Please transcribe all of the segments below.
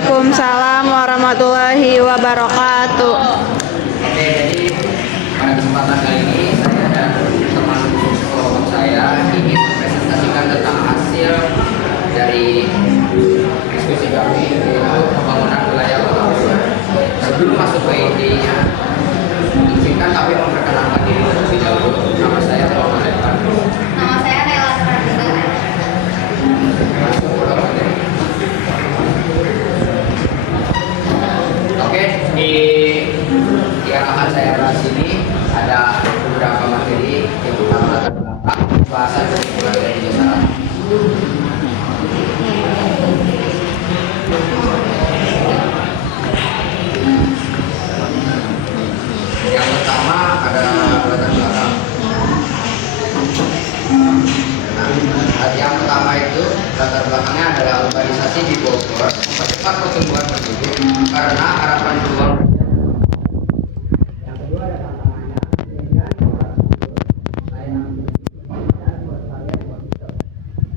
Waalaikumsalam warahmatullahi wabarakatuh. Oke, jadi pada kesempatan kali ini saya dan teman kelompok saya ingin mempresentasikan tentang hasil dari diskusi kami, yaitu pembangunan wilayah Kota Bogor. Sebelum masuk ke intinya, izinkan kami memperkenalkan diri terlebih dahulu. Nama saya Muhammad Evan. Nama saya Nela Pradita. Masuk ke materi. Oke, di arahan saya bahas ini ada beberapa materi yang pertama latar belakang bahasan dari jasa raja. Yang pertama ada latar belakang. Yang pertama itu latar belakangnya adalah urbanisasi di Bogor mempercepat pertumbuhan penduduk karena harapan peluang kerja. Yang kedua ada tantangannya dengan infrastruktur, layanan dan pelestarian ekosistem.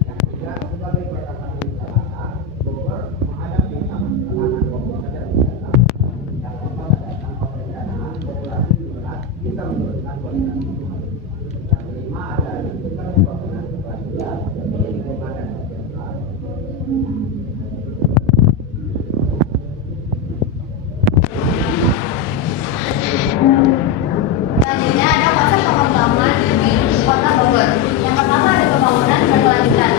Yang ketiga sebagai kota wisata, Bogor menghadapi tantangan komputer dan wisata. Yang keempat ada dampak perencanaan populasi luas bisa menurunkan kualitas hidup. Yang kelima ada lingkungan pembangunan berkelanjutan demi lingkungan dan kesejahteraan. Selanjutnya ada konsep pembangunan di Kota Bogor. Yang pertama ada pembangunan berkelanjutan.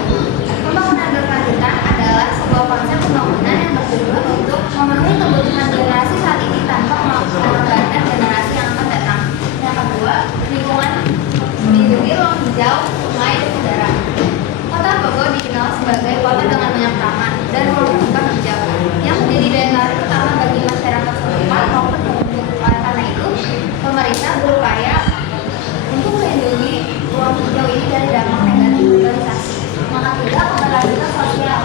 Pembangunan berkelanjutan adalah sebuah konsep pembangunan yang bertujuan untuk memenuhi kebutuhan generasi saat ini tanpa mengorbankan generasi yang akan datang. Yang kedua, lingkungan dilindungi ruang hijau, sungai, dan udara. Kota Bogor dikenal sebagai kota dengan banyak taman dan ruang terbuka hijau yang menjadi daya tarik utama bagi masyarakat setempat maupun pengunjung. Oleh karena itu, pemerintah berupaya untuk melindungi ruang hijau ini dari dampak negatif urbanisasi. Maka juga keberlanjutan sosial.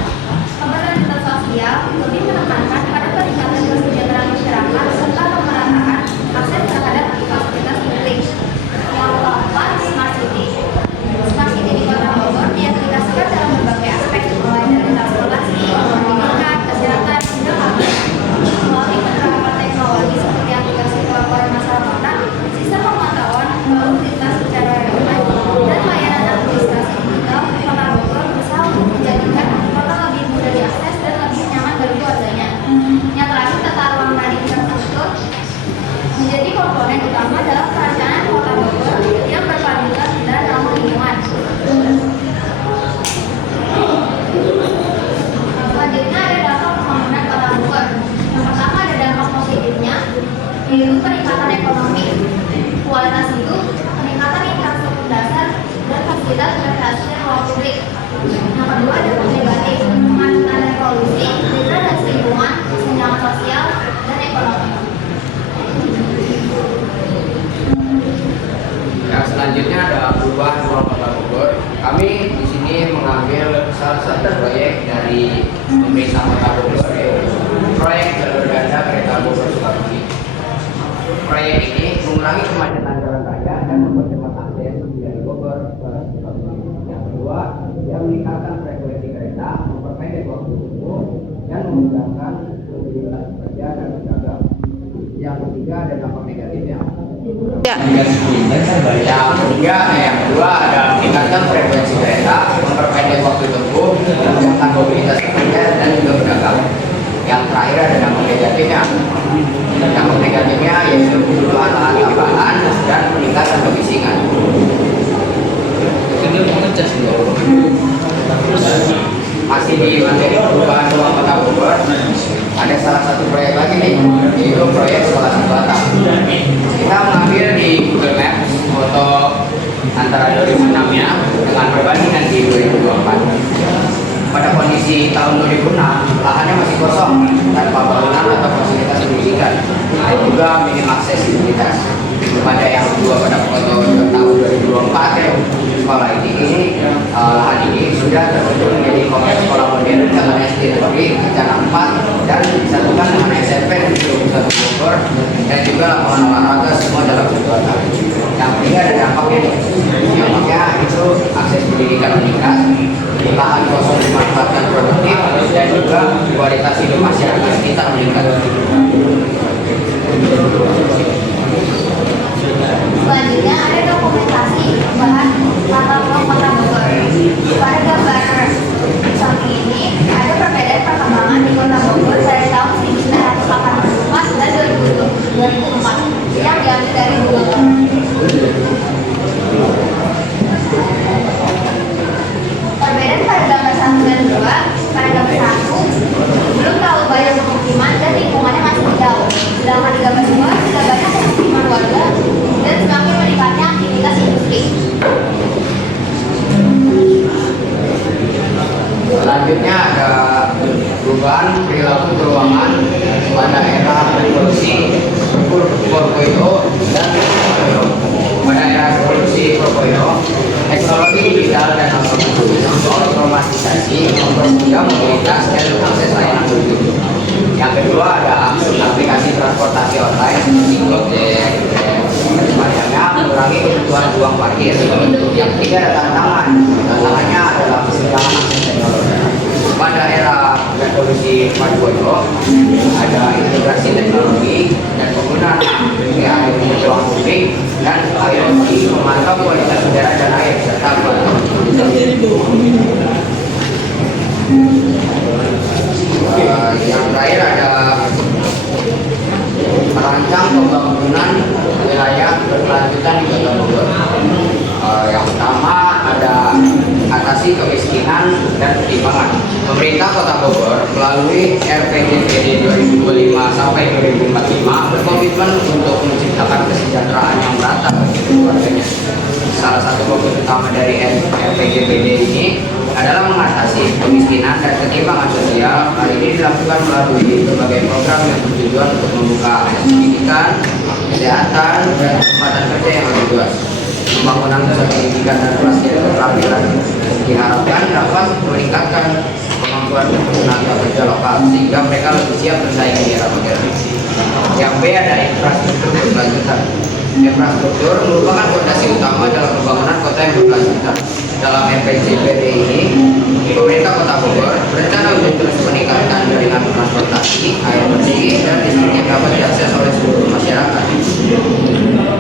Keberlanjutan sosial lebih menekankan pada peningkatan kesejahteraan masyarakat serta pemerataan akses terhadap fasilitas publik. Yang keempat, smart city. Smart city di Kota Bogor diaplikasikan dalam berbagai aspek, mulai dari transportasi, pendidikan, kesehatan, hingga keamanan. Melalui penerapan teknologi seperti aplikasi pelaporan masalah kota, sistem pemantauan lalu lintas secara real time, dan layanan administrasi digital, Kota Bogor berusaha untuk menjadikan kota lebih mudah diakses dan lebih nyaman bagi warganya. Yang terakhir, tata ruang dan infrastruktur menjadi komponen utama dalam perencanaan Kota Bogor yang berkelanjutan dan ramah lingkungan. Selanjutnya ada dampak pembangunan Kota Bogor. Yang pertama ada dampak positifnya, yaitu peningkatan ekonomi, kualitas hidup, peningkatan infrastruktur dasar, dan fasilitas rekreasi dan ruang publik. Yang kedua ada dampak negatif, kemacetan dan polusi, degradasi lingkungan, kesenjangan sosial, dan ekonomi. Yang selanjutnya ada perubahan ruang Kota Bogor. Kami di sini mengambil salah satu proyek dari pemerintah Kota Bogor, yaitu proyek jalur ganda kereta Bogor Sukabumi. Proyek ini mengurangi kemacetan jalan raya dan mempercepat akses dari Bogor ke Sukabumi. Yang kedua, dia meningkatkan frekuensi kereta, memperpendek waktu tempuh, dan memudahkan mobilitas pekerja dan pedagang. Yang ketiga ada dampak negatifnya. Ya. Yang kedua ada meningkatkan frekuensi kereta, memperpendek waktu tempuh, memudahkan mobilitas pekerja dan juga pedagang. Yang terakhir ada dampak negatifnya. Dampak negatifnya yaitu kebutuhan lahan tambahan dan peningkatan kemiskinan. Masih di materi perubahan ruang Kota Bogor, ada salah satu proyek lagi nih, yaitu proyek sekolah Selatan. Kita mengambil di Google Maps foto antara 2006-nya dengan perbandingan di 2024. Pada kondisi tahun 2006, lahannya masih kosong tanpa bangunan atau fasilitas pendidikan, dan juga minim aksesibilitas. Pada yang kedua pada foto tahun 2024 ya, sekolah ini lahan ini sudah terbentuk menjadi kompleks sekolah modern dengan SD negeri Kencana 4 dan disatukan dengan SMP di Satu Bogor dan juga lapangan olahraga semua dalam satu atap. Yang ketiga ada dampaknya nih. Dampaknya itu akses pendidikan meningkat, lahan kosong dimanfaatkan produktif dan juga kualitas hidup masyarakat kita meningkat. Selanjutnya ada dokumentasi bahan tata ruang Kota Bogor. Pada gambar samping ini ada perbedaan perkembangan di Kota Bogor dari tahun 1984 dan 2004 yang diambil dari Google. Perbedaan pada gambar 1 dan 2, pada gambar 1 belum terlalu banyak pemukiman dan lingkungannya masih hijau. Sedangkan di gambar 2 sudah banyak pemukiman warga dan semakin meningkatnya aktivitas industri. Selanjutnya ada perubahan perilaku peruangan pada era revolusi 4.0 dan 4.0. Pada era revolusi 4.0, teknologi digital dan otomatisasi mempermudah mobilitas dan akses layanan publik. Yang kedua ada aplikasi transportasi online seperti Gojek, semuanya mengurangi kebutuhan uang parkir. Yang ketiga ada tantangannya adalah kesenjangan akses teknologi. Pada era revolusi 4.0 ada integrasi teknologi dan penggunaan air ruang publik dan IoT memantau kualitas udara dan air serta yang terakhir ada merancang pembangunan wilayah berkelanjutan di Kota Bogor. Yang pertama ada atasi kemiskinan dan ketimpangan. Pemerintah Kota Bogor melalui RPJMD 2025 sampai 2045 berkomitmen untuk menciptakan kesejahteraan yang merata bagi keluarganya. Salah satu fokus utama dari RPJMD ini adalah mengatasi kemiskinan dan ketimpangan sosial. Hal ini dilakukan melalui berbagai program yang bertujuan untuk membuka akses pendidikan, kesehatan, dan kesempatan kerja yang lebih luas. Pembangunan pusat pendidikan dan pelatihan keterampilan diharapkan dapat meningkatkan kemampuan tenaga kerja lokal sehingga mereka lebih siap bersaing di era modern. Yang B ada infrastruktur berkelanjutan. Infrastruktur merupakan fondasi utama dalam pembangunan kota yang berkelanjutan. Dalam RPJMD ini, pemerintah Kota Bogor berencana untuk terus meningkatkan jaringan transportasi, air bersih, dan listrik yang dapat diakses oleh seluruh masyarakat.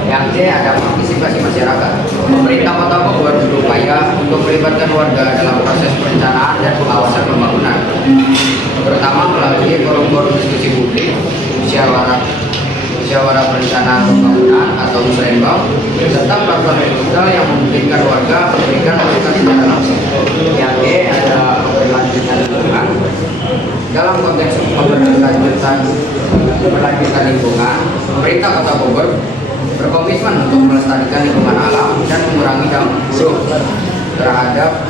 Yang C ada partisipasi masyarakat. Pemerintah Kota Bogor berupaya untuk melibatkan warga dalam proses perencanaan dan pengawasan pembangunan, terutama melalui forum-forum diskusi publik, musyawarah perencanaan pembangunan atau musrenbang, serta platform digital yang memungkinkan warga memberikan masukan secara langsung. Yang D ada keberlanjutan lingkungan. Dalam konteks keberlanjutan lingkungan, pemerintah Kota Bogor berkomitmen untuk melestarikan lingkungan alam dan mengurangi dampak buruk terhadap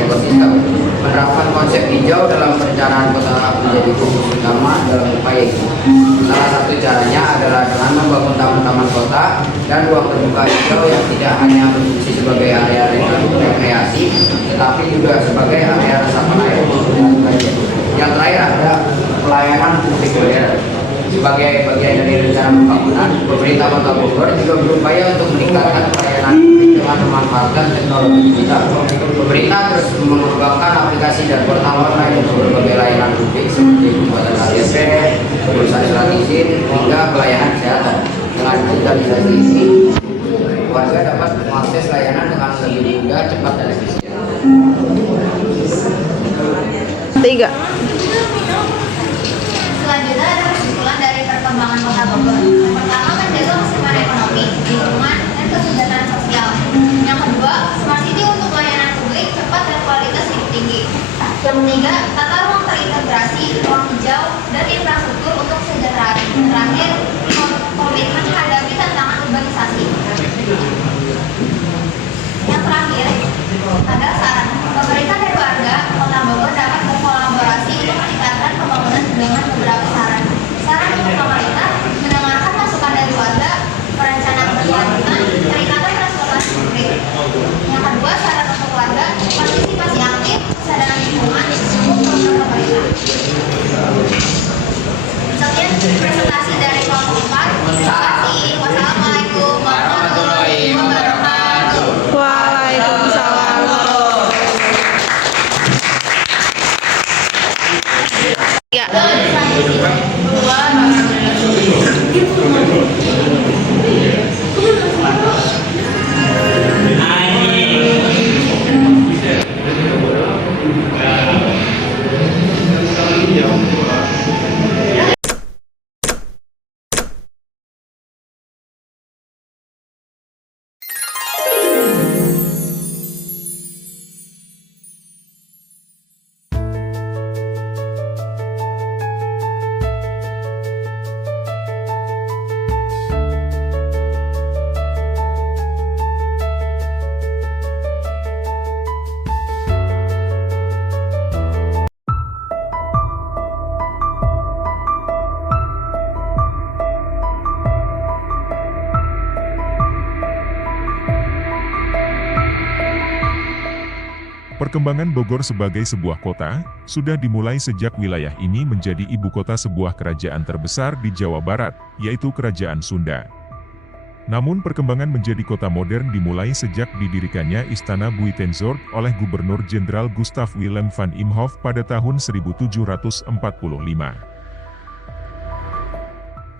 ekosistem. Menerapkan konsep hijau dalam perencanaan kota menjadi fokus utama dalam upaya ini. Salah satu caranya adalah dengan membangun taman-taman kota dan ruang terbuka hijau yang tidak hanya berfungsi sebagai area rekreasi, tetapi juga sebagai area resapan air. Yang terakhir ada pelayanan publik modern. Sebagai bagian dari rencana pembangunan, pemerintah Kota Bogor juga berupaya untuk meningkatkan pelayanan publik dengan memanfaatkan teknologi digital. Pemerintah terus mengembangkan aplikasi dan portal online untuk berbagai layanan publik seperti pembuatan KTP, urusan surat izin, hingga pelayanan kesehatan. Dengan digitalisasi ini, warga dapat mengakses layanan dengan lebih mudah, cepat, dan efisien. 3. Selanjutnya ada kesimpulan dari perkembangan Kota Bogor. Yang pertama, menjaga keseimbangan ekonomi, lingkungan, dan kesejahteraan sosial. Yang kedua, smart city untuk layanan publik cepat dan kualitas hidup tinggi. Yang ketiga, tata ruang terintegrasi, ruang hijau, dan infrastruktur untuk kesejahteraan. Terakhir, komitmen menghadapi tantangan urbanisasi. Yang terakhir, ada saran pemerintah dan warga Kota Bogor dapat berkolaborasi untuk meningkatkan pembangunan dengan beberapa saran. Saran untuk pemerintah, mendengarkan masukan dari warga, perencanaan berkelanjutan, peningkatan transportasi publik. Yang kedua, saran untuk warga, partisipasi aktif, kesadaran lingkungan, dukung program pemerintah. Sekian presentasi dari kelompok 4. Terima kasih. Wassalamualaikum warahmatullahi wabarakatuh. Waalaikumsalam. Ya. Perkembangan Bogor sebagai sebuah kota, sudah dimulai sejak wilayah ini menjadi ibu kota sebuah kerajaan terbesar di Jawa Barat, yaitu Kerajaan Sunda. Namun perkembangan menjadi kota modern dimulai sejak didirikannya Istana Buitenzorg oleh Gubernur Jenderal Gustav Willem van Imhoff pada tahun 1745.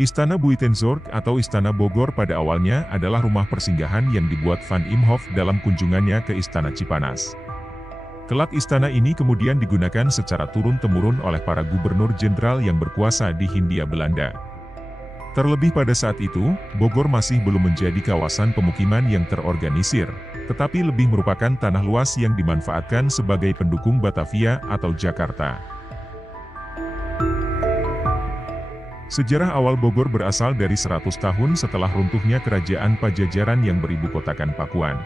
Istana Buitenzorg atau Istana Bogor pada awalnya adalah rumah persinggahan yang dibuat Van Imhoff dalam kunjungannya ke Istana Cipanas. Kelak istana ini kemudian digunakan secara turun-temurun oleh para gubernur jenderal yang berkuasa di Hindia Belanda. Terlebih pada saat itu, Bogor masih belum menjadi kawasan pemukiman yang terorganisir, tetapi lebih merupakan tanah luas yang dimanfaatkan sebagai pendukung Batavia atau Jakarta. Sejarah awal Bogor berasal dari 100 tahun setelah runtuhnya Kerajaan Pajajaran yang beribukotakan Pakuan.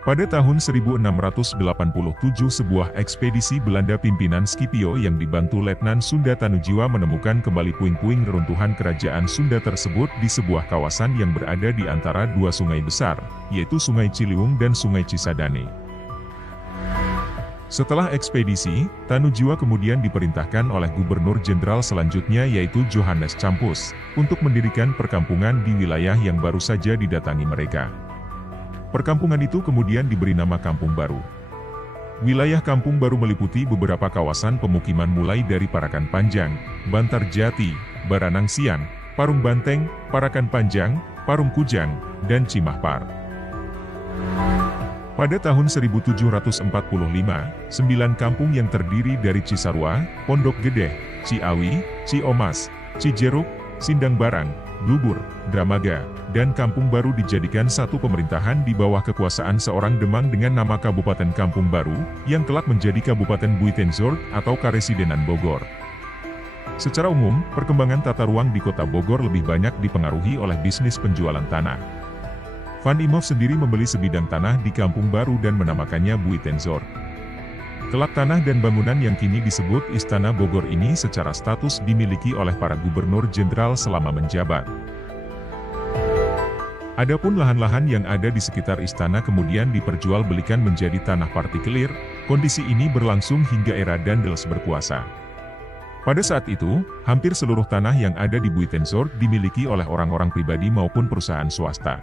Pada tahun 1687 sebuah ekspedisi Belanda pimpinan Scipio yang dibantu Letnan Sunda Tanujiwa menemukan kembali puing-puing reruntuhan kerajaan Sunda tersebut di sebuah kawasan yang berada di antara dua sungai besar, yaitu Sungai Ciliwung dan Sungai Cisadane. Setelah ekspedisi, Tanujiwa kemudian diperintahkan oleh gubernur jenderal selanjutnya yaitu Johannes Campus, untuk mendirikan perkampungan di wilayah yang baru saja didatangi mereka. Perkampungan itu kemudian diberi nama Kampung Baru. Wilayah Kampung Baru meliputi beberapa kawasan pemukiman mulai dari Parakan Panjang, Bantar Jati, Baranang Siang, Parung Banteng, Parakan Panjang, Parung Kujang, dan Cimahpar. Pada tahun 1745, 9 kampung yang terdiri dari Cisarua, Pondok Gede, Ciawi, Ciomas, Cijeruk, Sindang Barang, Blubur, Dramaga, dan Kampung Baru dijadikan satu pemerintahan di bawah kekuasaan seorang Demang dengan nama Kabupaten Kampung Baru, yang kelak menjadi Kabupaten Buitenzorg atau Karesidenan Bogor. Secara umum, perkembangan tata ruang di kota Bogor lebih banyak dipengaruhi oleh bisnis penjualan tanah. Van Imhoff sendiri membeli sebidang tanah di Kampung Baru dan menamakannya Buitenzorg. Kelak tanah dan bangunan yang kini disebut Istana Bogor ini secara status dimiliki oleh para gubernur jenderal selama menjabat. Adapun lahan-lahan yang ada di sekitar istana kemudian diperjualbelikan menjadi tanah partikelir. Kondisi ini berlangsung hingga era Daendels berkuasa. Pada saat itu, hampir seluruh tanah yang ada di Buitenzorg dimiliki oleh orang-orang pribadi maupun perusahaan swasta.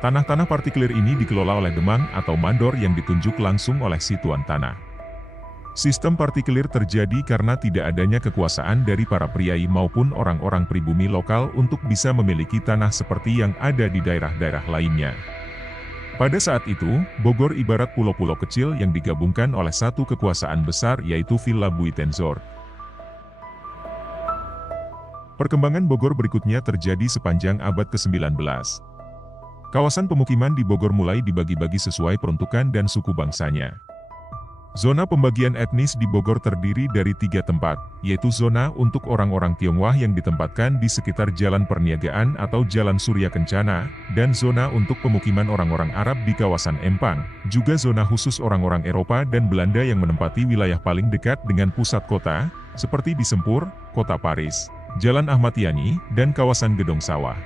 Tanah-tanah partikelir ini dikelola oleh Demang atau mandor yang ditunjuk langsung oleh si tuan tanah. Sistem partikelir terjadi karena tidak adanya kekuasaan dari para priai maupun orang-orang pribumi lokal untuk bisa memiliki tanah seperti yang ada di daerah-daerah lainnya. Pada saat itu, Bogor ibarat pulau-pulau kecil yang digabungkan oleh satu kekuasaan besar yaitu Villa Buitenzorg. Perkembangan Bogor berikutnya terjadi sepanjang abad ke-19. Kawasan pemukiman di Bogor mulai dibagi-bagi sesuai peruntukan dan suku bangsanya. Zona pembagian etnis di Bogor terdiri dari 3 tempat, yaitu zona untuk orang-orang Tionghoa yang ditempatkan di sekitar Jalan Perniagaan atau Jalan Surya Kencana, dan zona untuk pemukiman orang-orang Arab di kawasan Empang, juga zona khusus orang-orang Eropa dan Belanda yang menempati wilayah paling dekat dengan pusat kota, seperti di Sempur, Kota Paris, Jalan Ahmad Yani, dan kawasan Gedong Sawah.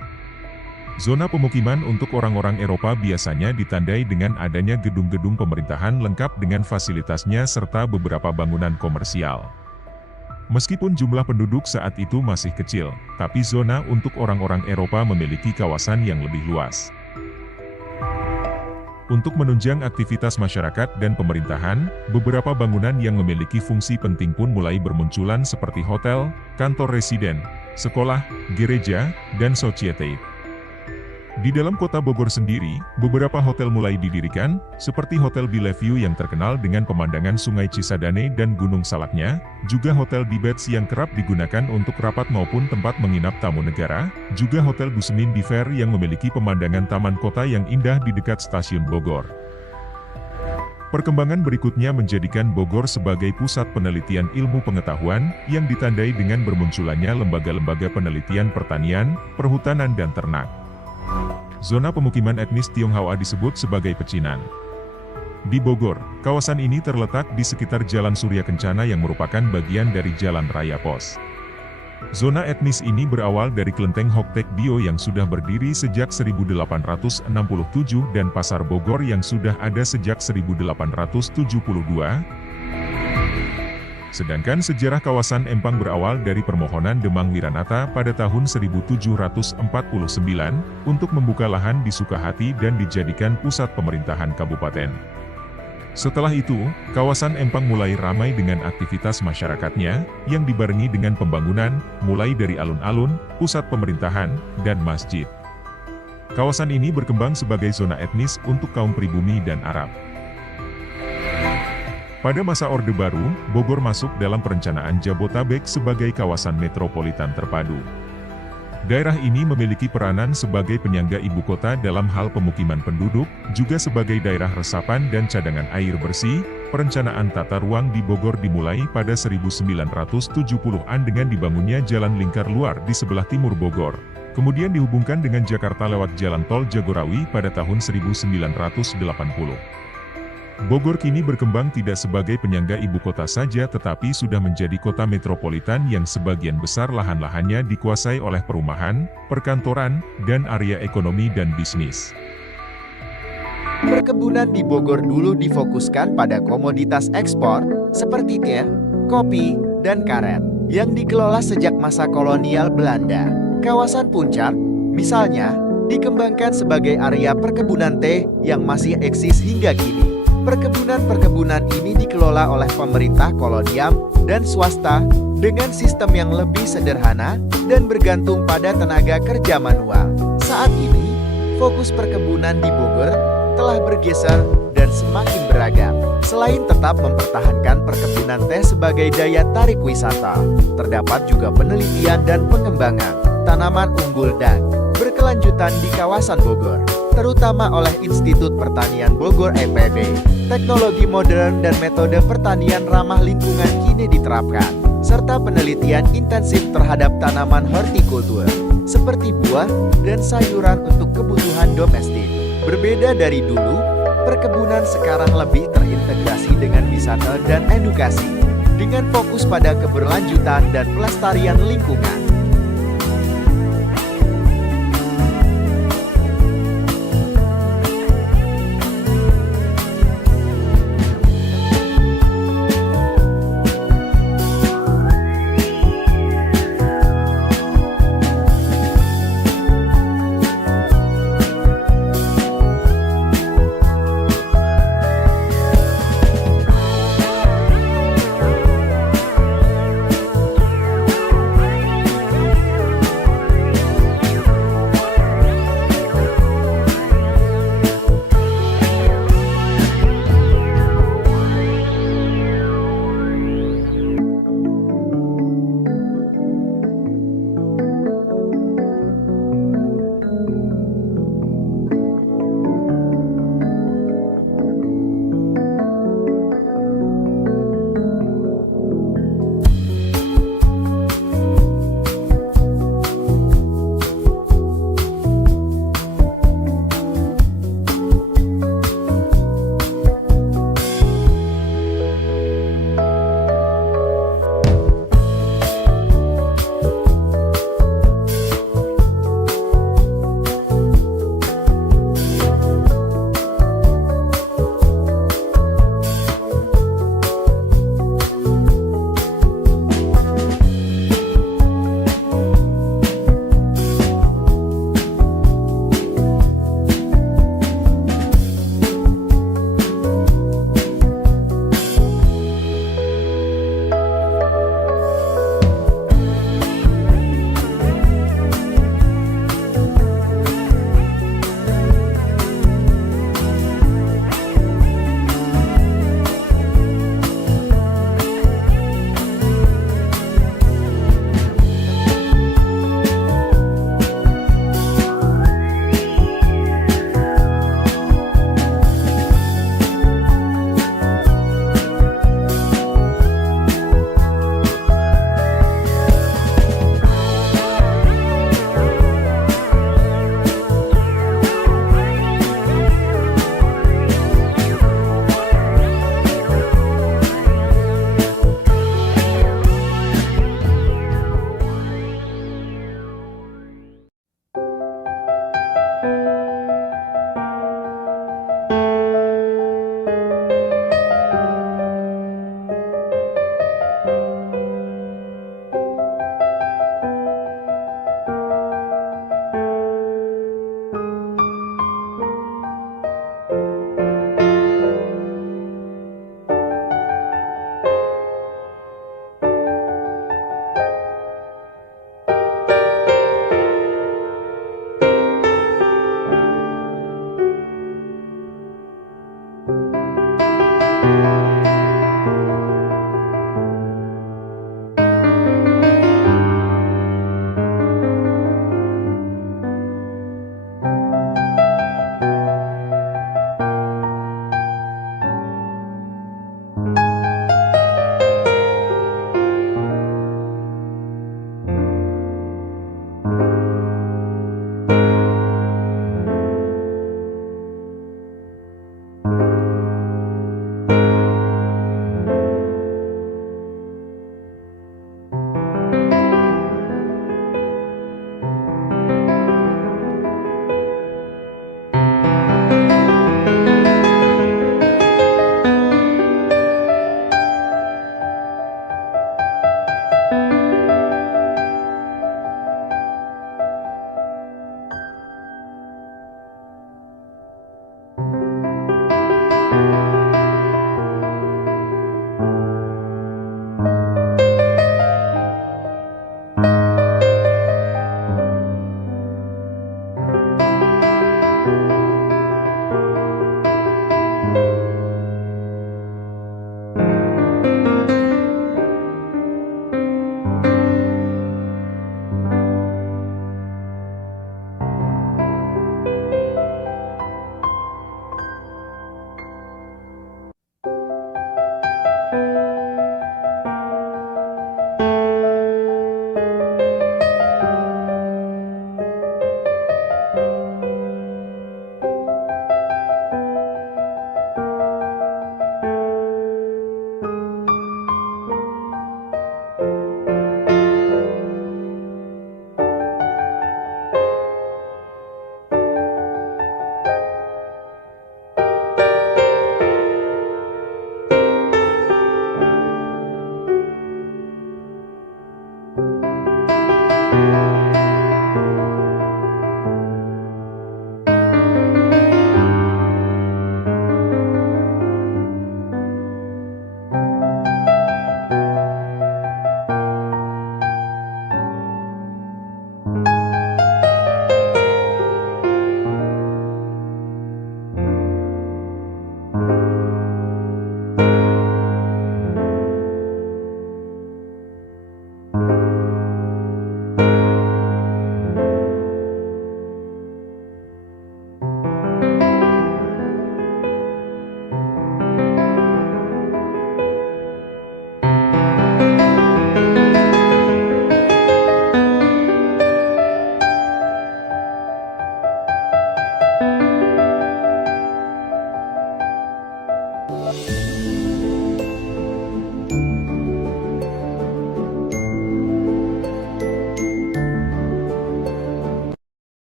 Zona pemukiman untuk orang-orang Eropa biasanya ditandai dengan adanya gedung-gedung pemerintahan lengkap dengan fasilitasnya serta beberapa bangunan komersial. Meskipun jumlah penduduk saat itu masih kecil, tapi zona untuk orang-orang Eropa memiliki kawasan yang lebih luas. Untuk menunjang aktivitas masyarakat dan pemerintahan, beberapa bangunan yang memiliki fungsi penting pun mulai bermunculan seperti hotel, kantor residen, sekolah, gereja, dan society. Di dalam kota Bogor sendiri, beberapa hotel mulai didirikan, seperti Hotel Bellevue yang terkenal dengan pemandangan Sungai Cisadane dan Gunung Salaknya, juga Hotel Dibets yang kerap digunakan untuk rapat maupun tempat menginap tamu negara, juga Hotel Busmin di Fair yang memiliki pemandangan taman kota yang indah di dekat stasiun Bogor. Perkembangan berikutnya menjadikan Bogor sebagai pusat penelitian ilmu pengetahuan, yang ditandai dengan bermunculannya lembaga-lembaga penelitian pertanian, perhutanan dan ternak. Zona pemukiman etnis Tionghoa disebut sebagai pecinan. Di Bogor, kawasan ini terletak di sekitar Jalan Surya Kencana yang merupakan bagian dari Jalan Raya Pos. Zona etnis ini berawal dari Kelenteng Hoktek Bio yang sudah berdiri sejak 1867 dan Pasar Bogor yang sudah ada sejak 1872. Sedangkan sejarah kawasan Empang berawal dari permohonan Demang Wiranata pada tahun 1749 untuk membuka lahan di Sukahati dan dijadikan pusat pemerintahan kabupaten. Setelah itu, kawasan Empang mulai ramai dengan aktivitas masyarakatnya, yang dibarengi dengan pembangunan, mulai dari alun-alun, pusat pemerintahan, dan masjid. Kawasan ini berkembang sebagai zona etnis untuk kaum pribumi dan Arab. Pada masa Orde Baru, Bogor masuk dalam perencanaan Jabotabek sebagai kawasan metropolitan terpadu. Daerah ini memiliki peranan sebagai penyangga ibu kota dalam hal pemukiman penduduk, juga sebagai daerah resapan dan cadangan air bersih. Perencanaan tata ruang di Bogor dimulai pada 1970-an dengan dibangunnya Jalan Lingkar Luar di sebelah timur Bogor. Kemudian dihubungkan dengan Jakarta lewat Jalan Tol Jagorawi pada tahun 1980. Bogor kini berkembang tidak sebagai penyangga ibu kota saja tetapi sudah menjadi kota metropolitan yang sebagian besar lahan-lahannya dikuasai oleh perumahan, perkantoran, dan area ekonomi dan bisnis. Perkebunan di Bogor dulu difokuskan pada komoditas ekspor seperti teh, kopi, dan karet yang dikelola sejak masa kolonial Belanda. Kawasan Puncak, misalnya, dikembangkan sebagai area perkebunan teh yang masih eksis hingga kini. Perkebunan-perkebunan ini dikelola oleh pemerintah kolonial dan swasta dengan sistem yang lebih sederhana dan bergantung pada tenaga kerja manual. Saat ini, fokus perkebunan di Bogor telah bergeser dan semakin beragam. Selain tetap mempertahankan perkebunan teh sebagai daya tarik wisata, terdapat juga penelitian dan pengembangan tanaman unggul dan berkelanjutan di kawasan Bogor, terutama oleh Institut Pertanian Bogor (IPB). Teknologi modern dan metode pertanian ramah lingkungan kini diterapkan, serta penelitian intensif terhadap tanaman hortikultur, seperti buah dan sayuran untuk kebutuhan domestik. Berbeda dari dulu, perkebunan sekarang lebih terintegrasi dengan wisata dan edukasi, dengan fokus pada keberlanjutan dan pelestarian lingkungan.